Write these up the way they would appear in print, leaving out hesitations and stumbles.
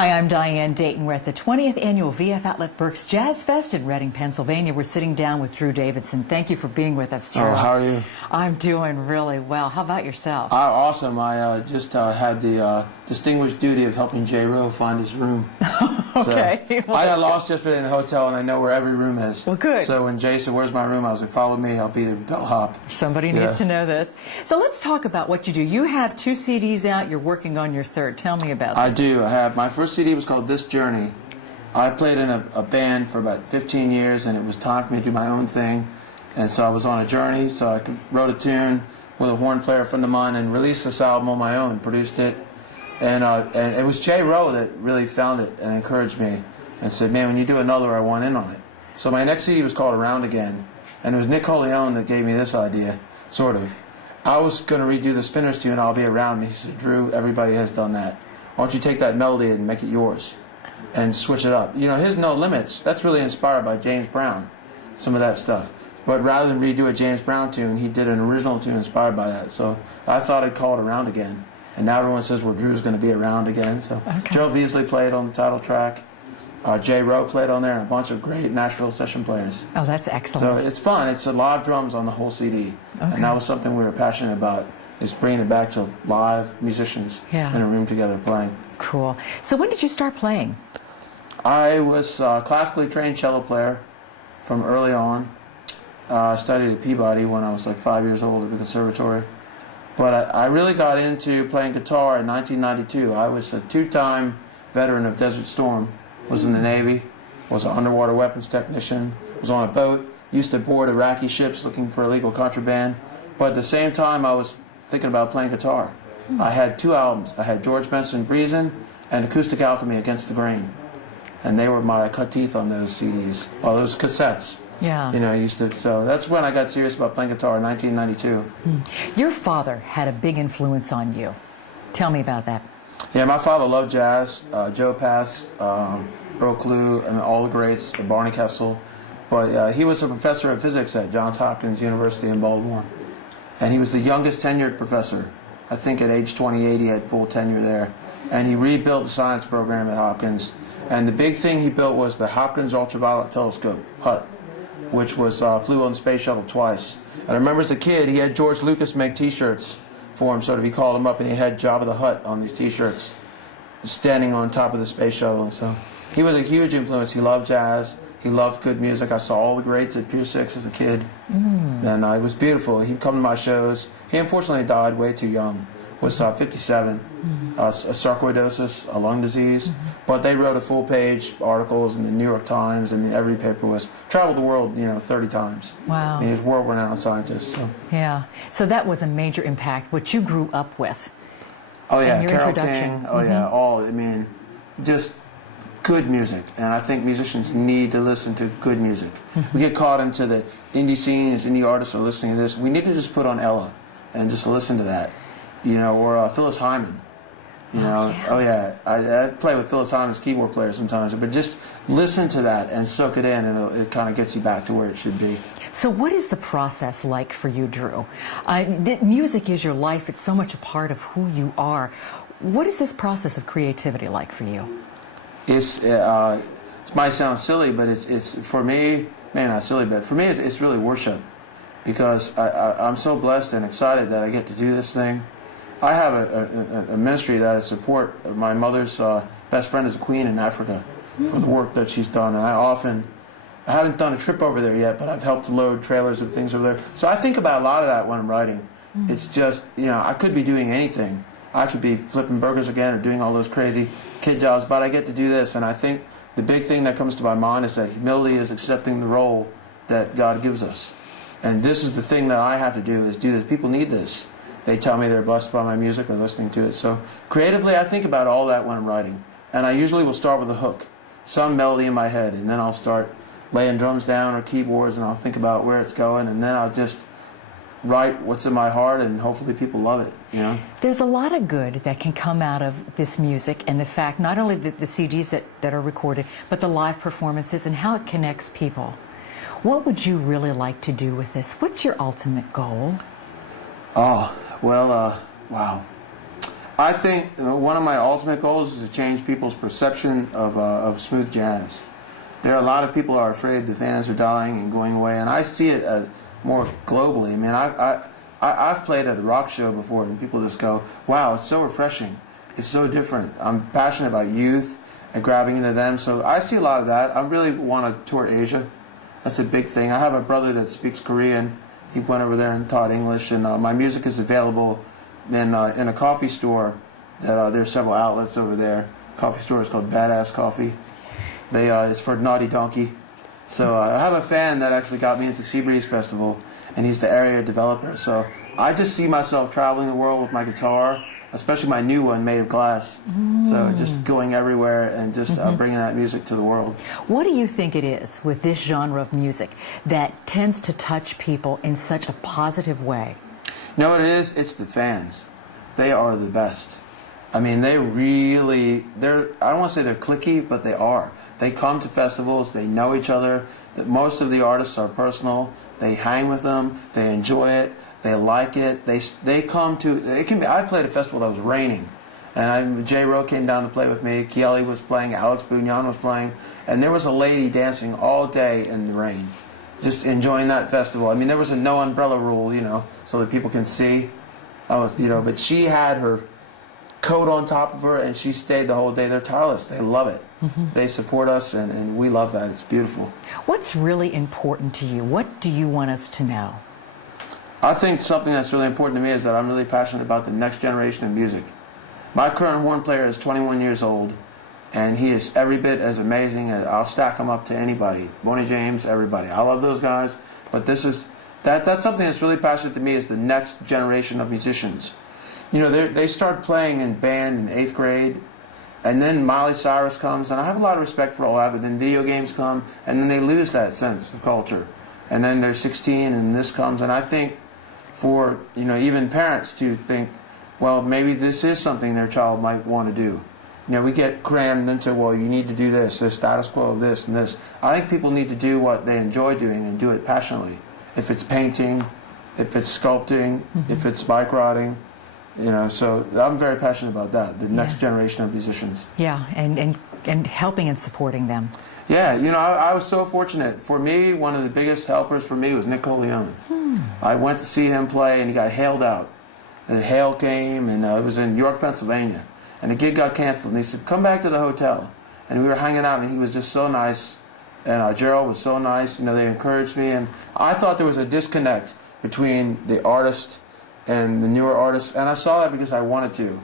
Hi, I'm Diane Dayton. We're at the 20th Annual VF Outlet Berks Jazz Fest in Reading, Pennsylvania. We're sitting down with Drew Davidsen. Thank you for being with us, Drew. Oh, how are you? I'm doing really well. How about yourself? Awesome. I just had the distinguished duty of helping J. Rowe find his room. Okay. So, I got lost yesterday in the hotel, and I know where every room is. Well, good. So when Jay said, "Where's my room?" I was like, "Follow me. I'll be there bellhop." Somebody needs to know this. So let's talk about what you do. You have 2 CDs out. You're working on your 3rd. Tell me about this. I do. I have. My first CD was called This Journey. I played in a band for about 15 years, and it was time for me to do my own thing. And so I was on a journey, so I wrote a tune with a horn player friend of mine and released this album on my own, produced it. And it was J. Rowe that really found it and encouraged me and said, "Man, when you do another, I want in on it." So my next CD was called Around Again, and it was Nick Coleone that gave me this idea, sort of. I was going to redo the Spinners tune, I'll Be Around. He said, "Drew, everybody has done that. Why don't you take that melody and make it yours and switch it up?" You know, his No Limits, that's really inspired by James Brown, some of that stuff. But rather than redo a James Brown tune, he did an original tune inspired by that. So I thought I'd call it Around Again. And now everyone says, well, Drew's going to be around again. So Joe Beasley played on the title track. J. Rowe played on there, and a bunch of great Nashville session players. Oh, that's excellent. So it's fun. It's a live drums on the whole CD. Okay. And that was something we were passionate about, is bringing it back to live musicians in a room together playing. Cool. So when did you start playing? I was a classically trained cello player from early on. I studied at Peabody when I was like 5 years old at the conservatory. But I really got into playing guitar in 1992. I was a 2-time veteran of Desert Storm, was in the Navy, was an underwater weapons technician, was on a boat, used to board Iraqi ships looking for illegal contraband. But at the same time, I was thinking about playing guitar. I had 2 albums. I had George Benson Breezin' and Acoustic Alchemy Against the Grain. And they were I cut teeth on those CDs, or those cassettes. Yeah. You know, so that's when I got serious about playing guitar in 1992. Your father had a big influence on you. Tell me about that. Yeah, my father loved jazz. Joe Pass, Earl Klugh, and all the greats, Barney Kessel. But he was a professor of physics at Johns Hopkins University in Baltimore. And he was the youngest tenured professor. I think at age 28 he had full tenure there. And he rebuilt the science program at Hopkins. And the big thing he built was the Hopkins Ultraviolet Telescope, HUT, which was flew on the space shuttle twice. And I remember as a kid, he had George Lucas make T-shirts for him, sort of. He called him up, and he had Jabba the Hutt on these T-shirts, standing on top of the space shuttle. And so he was a huge influence. He loved jazz. He loved good music. I saw all the greats at Pier 6 as a kid, and it was beautiful. He'd come to my shows. He unfortunately died way too young. Was 57, a sarcoidosis, a lung disease. But they wrote a full-page articles in the New York Times. I mean, every paper was, traveled the world, 30 times. Wow. I mean, he was a world-renowned scientist. So. Yeah. So that was a major impact, what you grew up with. Oh, yeah, your Carole King. Oh, yeah, I mean, just good music. And I think musicians need to listen to good music. We get caught into the indie scenes, indie artists are listening to this. We need to just put on Ella and just listen to that. Or Phyllis Hyman. I play with Phyllis Hyman's keyboard player sometimes, but just listen to that and soak it in, and it kind of gets you back to where it should be. So what is the process like for you, Drew? Music is your life. It's so much a part of who you are. What is this process of creativity like for you? It might sound silly, but it's for me, not silly, but for me it's really worship, because I'm so blessed and excited that I get to do this thing. I have a ministry that I support. My mother's best friend is a queen in Africa for the work that she's done. And I haven't done a trip over there yet, but I've helped to load trailers of things over there. So I think about a lot of that when I'm writing. It's just, I could be doing anything. I could be flipping burgers again or doing all those crazy kid jobs, but I get to do this. And I think the big thing that comes to my mind is that humility is accepting the role that God gives us. And this is the thing that I have to do, is do this. People need this. They tell me they're blessed by my music or listening to it. So creatively, I think about all that when I'm writing. And I usually will start with a hook, some melody in my head, and then I'll start laying drums down or keyboards, and I'll think about where it's going, and then I'll just write what's in my heart, and hopefully people love it, There's a lot of good that can come out of this music, and the fact, not only the CDs that are recorded, but the live performances and how it connects people. What would you really like to do with this? What's your ultimate goal? Oh, well, wow. I think one of my ultimate goals is to change people's perception of smooth jazz. There are a lot of people who are afraid the fans are dying and going away, and I see it more globally. I mean, I've played at a rock show before, and people just go, wow, it's so refreshing. It's so different. I'm passionate about youth and grabbing into them, so I see a lot of that. I really want to tour Asia. That's a big thing. I have a brother that speaks Korean. He went over there and taught English, and my music is available in a coffee store. There's several outlets over there. Coffee store is called Badass Coffee. It's for Naughty Donkey. So I have a fan that actually got me into Seabreeze Festival, and he's the area developer. So I just see myself traveling the world with my guitar, especially my new one made of glass. So just going everywhere and just bringing that music to the world. What do you think it is with this genre of music that tends to touch people in such a positive way? You know what it is? It's the fans. They are the best. I mean, I don't want to say they're cliquey, but they are. They come to festivals, they know each other. Most of the artists are personal. They hang with them, they enjoy it, they like it. They come to, I played a festival that was raining, and J. Rowe came down to play with me, Kelly was playing, Alex Bugnon was playing, and there was a lady dancing all day in the rain, just enjoying that festival. I mean, there was a no umbrella rule, so that people can see. But she had her coat on top of her, and she stayed the whole day. They're tireless. They love it. They support us, and we love that. It's beautiful. What's really important to you? What do you want us to know? I think something that's really important to me is that I'm really passionate about the next generation of music. My current horn player is 21 years old, and he is every bit as amazing as I'll stack him up to anybody. Bonnie James, everybody. I love those guys, but that's something that's really passionate to me is the next generation of musicians. They start playing in band in 8th grade, and then Miley Cyrus comes, and I have a lot of respect for all that, but then video games come, and then they lose that sense of culture. And then they're 16, and this comes, and I think for, even parents to think, well, maybe this is something their child might want to do. We get crammed into, well, you need to do this, the status quo of this and this. I think people need to do what they enjoy doing and do it passionately. If it's painting, if it's sculpting, if it's bike riding, so I'm very passionate about that, the next generation of musicians. Yeah, and helping and supporting them. Yeah, I was so fortunate. For me, one of the biggest helpers for me was Nick Coleone. I went to see him play, and he got hailed out. The hail came, and it was in York, Pennsylvania. And the gig got canceled, and he said, come back to the hotel. And we were hanging out, and he was just so nice. And Gerald was so nice. They encouraged me. And I thought there was a disconnect between the artist and the newer artists, and I saw that because I wanted to,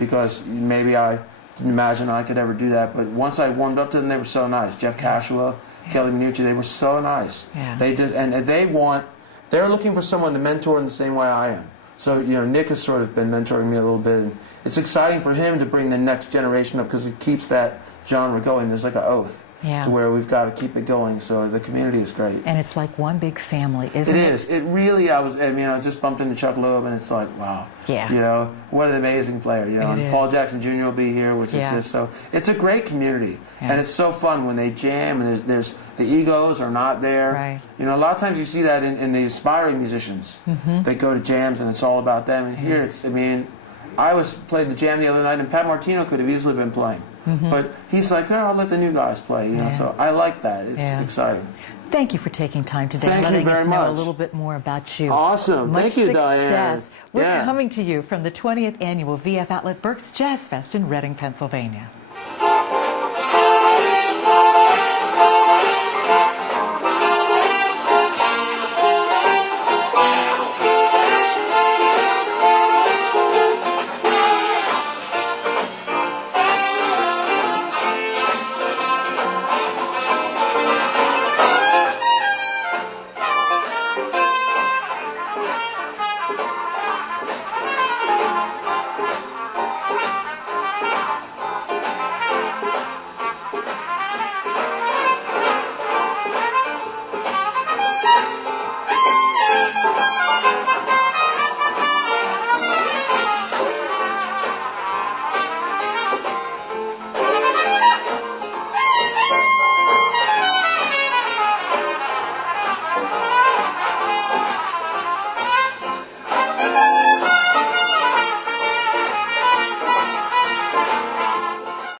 because maybe I didn't imagine I could ever do that, but once I warmed up to them, they were so nice. Jeff Cashua, Kelly Minucci, they were so nice. They just, and they're looking for someone to mentor in the same way I am. So, Nick has sort of been mentoring me a little bit, and it's exciting for him to bring the next generation up because he keeps that genre going. There's like an oath to where we've got to keep it going, so the community is great. And it's like one big family, isn't it? It is. It really, I just bumped into Chuck Loeb, and it's like, wow. Yeah. What an amazing player, and Paul Jackson Jr. will be here, which is just so, it's a great community. And it's so fun when they jam, and there's the egos are not there. Right. A lot of times you see that in the aspiring musicians. They go to jams, and it's all about them, and here it's, I played the jam the other night, and Pat Martino could have easily been playing. But he's like, I'll let the new guys play, so I like that. It's exciting. Thank you for taking time today and letting us know a little bit more about you. Awesome. Thank you, Diane. We're coming to you from the 20th Annual VF Outlet Berks Jazz Fest in Reading, Pennsylvania.